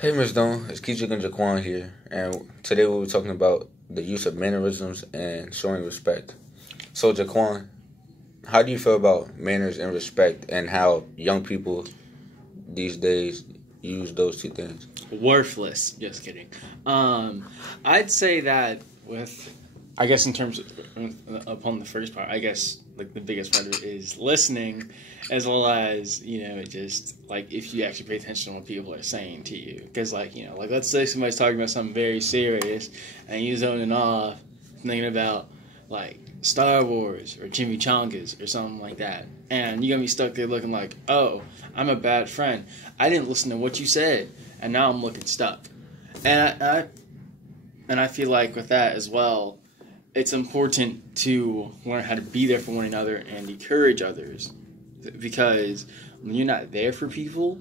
Hey, Miss Dawn, it's Kedrick and Jaquan here, and today we'll be talking about the use of mannerisms and showing respect. So, Jaquan, how do you feel about manners and respect, and how young people these days use those two things? Worthless. Just kidding. I'd say that I guess in terms of, upon the first part, I guess like the biggest part of it is listening, as well as just like if you actually pay attention to what people are saying to you, because like let's say somebody's talking about something very serious and you zoning off thinking about like Star Wars or chimichangas or something like that, and you're gonna be stuck there looking like, oh, I'm a bad friend. I didn't listen to what you said, and now I'm looking stuck. And I feel like with that as well, it's important to learn how to be there for one another and encourage others, because when you're not there for people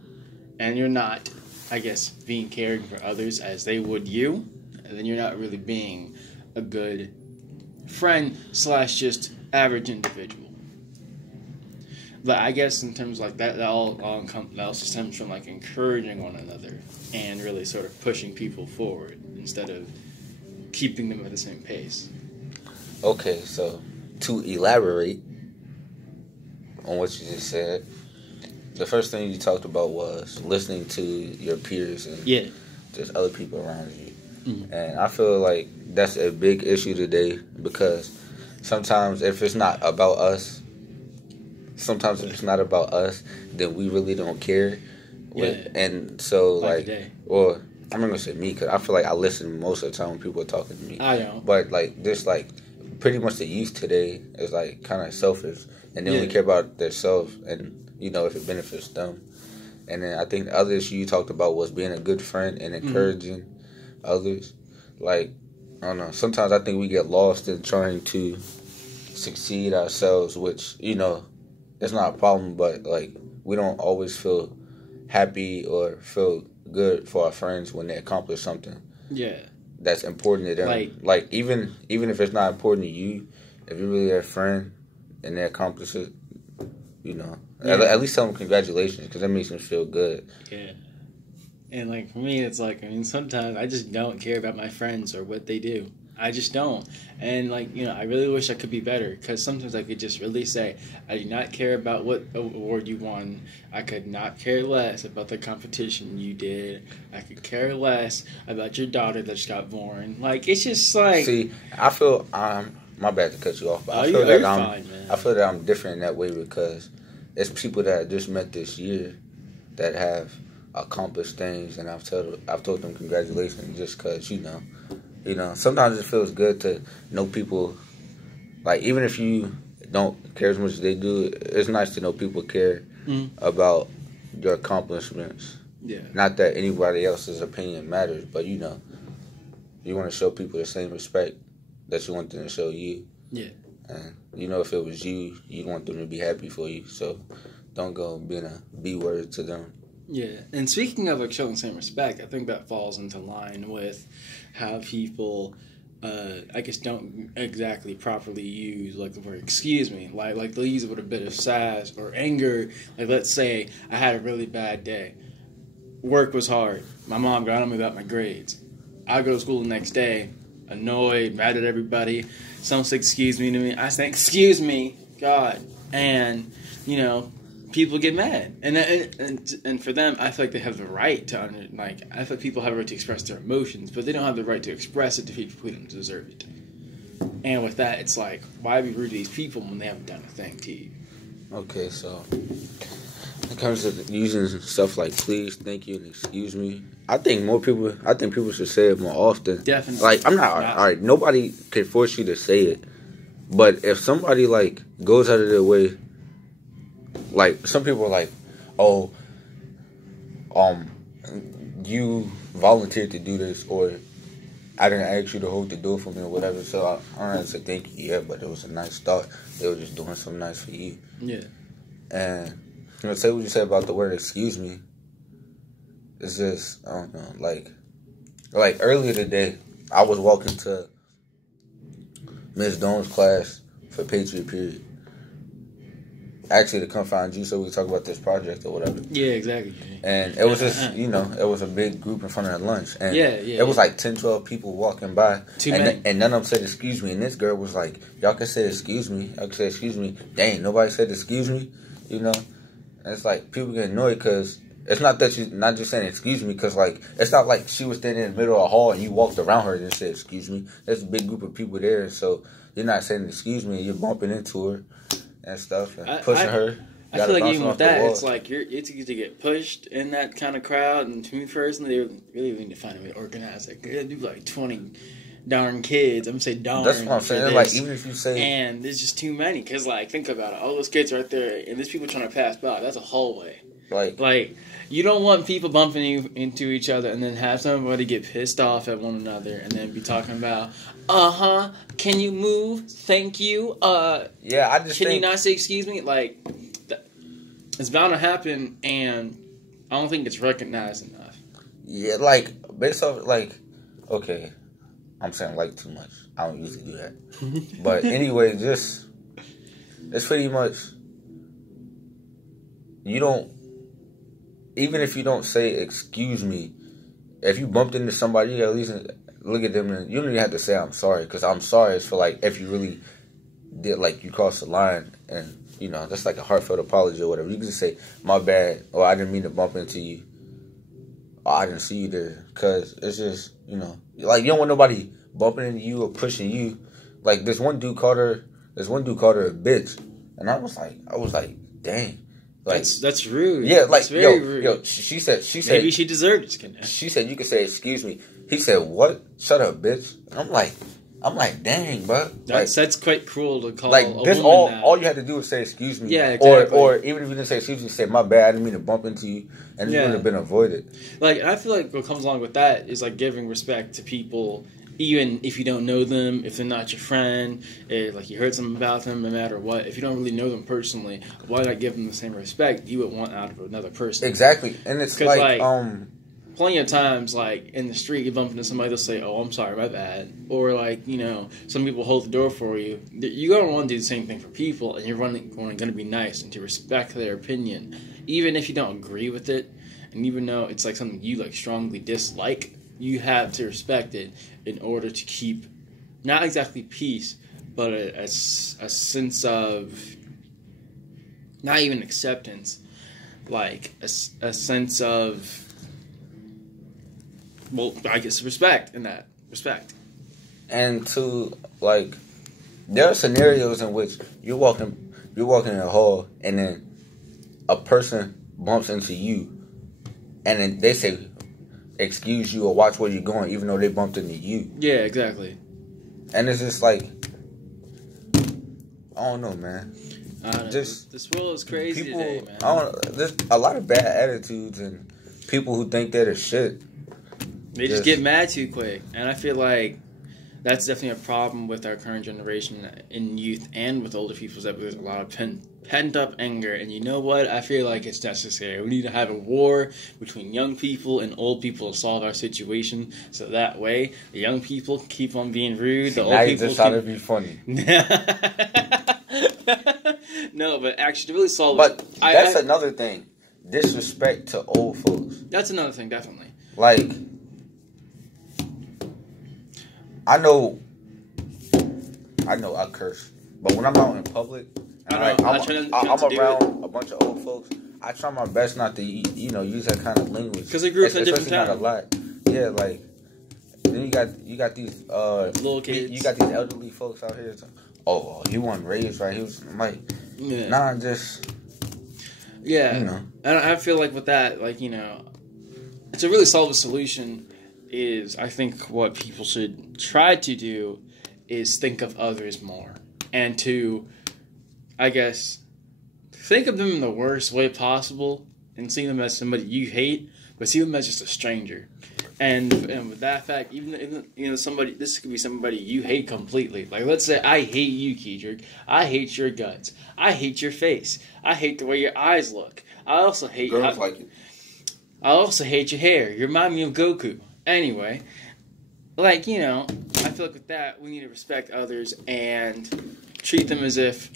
and you're not, I guess, being caring for others as they would you, then you're not really being a good friend / just average individual. But I guess in terms like that also stems from like encouraging one another and really sort of pushing people forward instead of keeping them at the same pace. Okay, so to elaborate on what you just said, the first thing you talked about was listening to your peers and just other people around you. Mm-hmm. And I feel like that's a big issue today, because sometimes if it's not about us, then we really don't care. And so like or I'm not gonna say me, because I feel like I listen most of the time when people are talking to me. I know. But like this, like pretty much the youth today is like kind of selfish, and they only care about themselves and if it benefits them. And then I think the other issue you talked about was being a good friend and encouraging others. Like, I don't know, sometimes I think we get lost in trying to succeed ourselves, which it's not a problem, but like we don't always feel happy or feel good for our friends when they accomplish something. Yeah. That's important to them. Like even if it's not important to you, if you're really their friend and they accomplish it, at least tell them congratulations, because that makes them feel good. Yeah. And like for me, it's like, sometimes I just don't care about my friends or what they do. I just don't. And like, I really wish I could be better, because sometimes I could just really say, I do not care about what award you won. I could not care less about the competition you did. I could care less about your daughter that just got born. Like, it's just like... See, I feel, my bad to cut you off, but I feel that I'm different in that way, because it's people that I just met this year that have accomplished things, and I've told them congratulations, just because, sometimes it feels good to know people, like, even if you don't care as much as they do, it's nice to know people care about your accomplishments. Yeah. Not that anybody else's opinion matters, but, you want to show people the same respect that you want them to show you. Yeah. And, if it was you, you'd want them to be happy for you, so don't go being a B-word to them. Yeah, and speaking of like showing the same respect, I think that falls into line with how people, I guess, don't exactly properly use like the word "excuse me." Like they'll use it with a bit of sass or anger. Like, let's say I had a really bad day, work was hard, my mom got on me about my grades. I go to school the next day, annoyed, mad at everybody. Someone says "excuse me" to me. I say "excuse me, God," and people get mad, and for them, I feel like they have the right to I feel like people have a right to express their emotions, but they don't have the right to express it to people who don't deserve it. And with that, it's like, why be rude to these people when they haven't done a thing to you? Okay, so when it comes to using stuff like please, thank you, and excuse me, I think people should say it more often. Definitely. Like, I'm not all right. Nobody can force you to say it, but if somebody like goes out of their way. Like, some people are like, oh, you volunteered to do this, or I didn't ask you to hold the door for me, or whatever. So I don't have to say thank you, but it was a nice thought. They were just doing something nice for you. Yeah. And, say what you said about the word excuse me. It's just, I don't know, like earlier today, I was walking to Miss Dawn's class for Patriot Period. actually to come find you so we talk about this project or whatever. Yeah, exactly. And it was just, you know, it was a big group in front of that lunch. And it was like 10, 12 people walking by. Too many. And none of them said excuse me. And this girl was like, y'all can say excuse me. Y'all can say excuse me. Dang, nobody said excuse me. You know? And it's like, people get annoyed because it's not that you're not just saying excuse me, because like, it's not like she was standing in the middle of a hall and you walked around her and said excuse me. There's a big group of people there. So you're not saying excuse me. You're bumping into her and stuff and pushing her. I feel like even with that, it's like it's easy to get pushed in that kind of crowd. And to me personally, they really need to find a way to organize it. They do like 20 darn kids. I'm gonna say darn. That's what I'm saying. Like, even if you say, and there's just too many. Cause like, think about it. All those kids right there, and there's people trying to pass by. That's a hallway. Like you don't want people bumping into each other and then have somebody get pissed off at one another and then be talking about, can you move? Thank you. Yeah, I just can you not say excuse me? Like, it's bound to happen, and I don't think it's recognized enough. Yeah, like, based off, like, okay, I'm saying like too much. I don't usually do that. But anyway, it's pretty much, you don't, even if you don't say excuse me, if you bumped into somebody, you at least look at them and you don't even have to say I'm sorry, because I'm sorry is for like if you really did, like, you crossed the line and, you know, that's like a heartfelt apology or whatever. You can just say, my bad, or I didn't mean to bump into you, or I didn't see you there, because it's just, you know, like, you don't want nobody bumping into you or pushing you. Like, this one dude called her a bitch, and I was like, dang. Like, that's rude. Yeah, like, that's very rude. Yo, she said maybe she deserved it. She said you could say excuse me. He said, what? Shut up, bitch. And I'm like, dang, bro. That's quite cruel to call. Like, a this woman that. all you had to do was say excuse me. Yeah, exactly. Or even if you didn't say excuse me, say my bad, I didn't mean to bump into you, and it would have been avoided. Like, I feel like what comes along with that is like giving respect to people, even if you don't know them, if they're not your friend, if, like, you heard something about them, no matter what. If you don't really know them personally, why not give them the same respect you would want out of another person? Exactly, and it's like plenty of times, like, in the street, you bump into somebody, they'll say, oh, I'm sorry, my bad. Or, like, you know, some people hold the door for you. You're going to want to do the same thing for people, and you're going to be nice and to respect their opinion. Even if you don't agree with it, and even though it's, like, something you, like, strongly dislike, you have to respect it in order to keep, not exactly peace, but a sense of, not even acceptance, like, a sense of, well, I guess respect in that respect. And to, like, there are scenarios in which you're walking in a hall and then a person bumps into you and then they say excuse you or watch where you're going even though they bumped into you. Yeah, exactly. And it's just like, I don't know, man. Just this world is crazy people, today, man. There's a lot of bad attitudes and people who think they're the shit. They just get mad too quick. And I feel like that's definitely a problem with our current generation in youth and with older people, is that there's a lot of pent-up anger. And you know what? I feel like it's necessary. We need to have a war between young people and old people to solve our situation. So that way, the young people keep on being rude. The old people just trying to be funny. No, but actually, to really solve it. But that's another thing. Disrespect to old folks. That's another thing, definitely. Like, I know I curse, but when I'm out in public and I'm around a bunch of old folks, I try my best not to, use that kind of language. Because they grew up in a different time. Not a lot. Yeah, like, then you got these little kids. You got these elderly folks out here. Oh, he wasn't raised right. He was like, nah, just And I feel like with that, like, to really solve a solution is, I think what people should try to do is think of others more. And to, I guess, think of them in the worst way possible and see them as somebody you hate, but see them as just a stranger. And with that fact, even somebody, this could be somebody you hate completely. Like, let's say I hate you, Kedrick. I hate your guts. I hate your face. I hate the way your eyes look. I also hate girls like it. I also hate your hair. You remind me of Goku. Anyway, like, I feel like with that, we need to respect others and treat them as if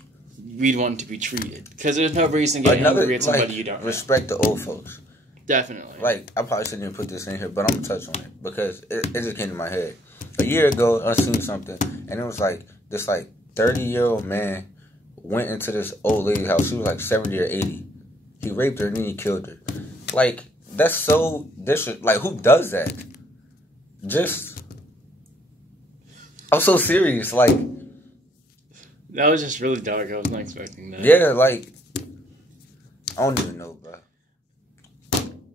we'd want to be treated. Because there's no reason to get angry at somebody you don't know. Respect the old folks. Definitely. Like, I probably shouldn't even put this in here, but I'm going to touch on it because it just came to my head. A year ago, I seen something, and it was like this 30-year-old man went into this old lady's house. She was like 70 or 80. He raped her and then he killed her. Like, that's so disrespectful. Like, who does that? I'm so serious. Like, that was just really dark. I was not expecting that. Yeah, like, I don't even know, bro.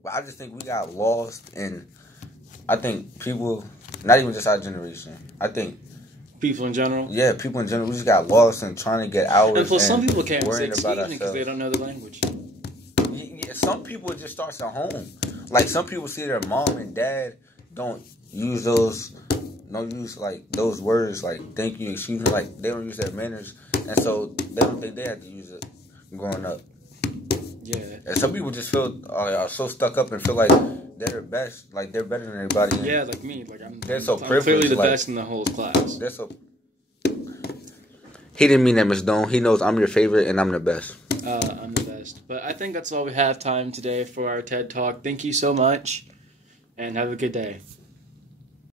But I just think we got lost, and I think people, not even just our generation, I think people in general? Yeah, people in general. We just got lost in trying to get ours. And plus, some people can't say excuse me because they don't know the language. Yeah, some people it just starts at home. Like, some people see their mom and dad don't use those words like thank you, excuse me. Like, they don't use their manners, and so they don't think they have to use it growing up. Yeah. And some people just are so stuck up and feel like they're the best, like they're better than everybody. Yeah, like me. Like I'm clearly the best in the whole class. He didn't mean that, Miss Doan. He knows I'm your favorite and I'm the best. I'm the best. But I think that's all we have time today for our TED Talk. Thank you so much, and have a good day.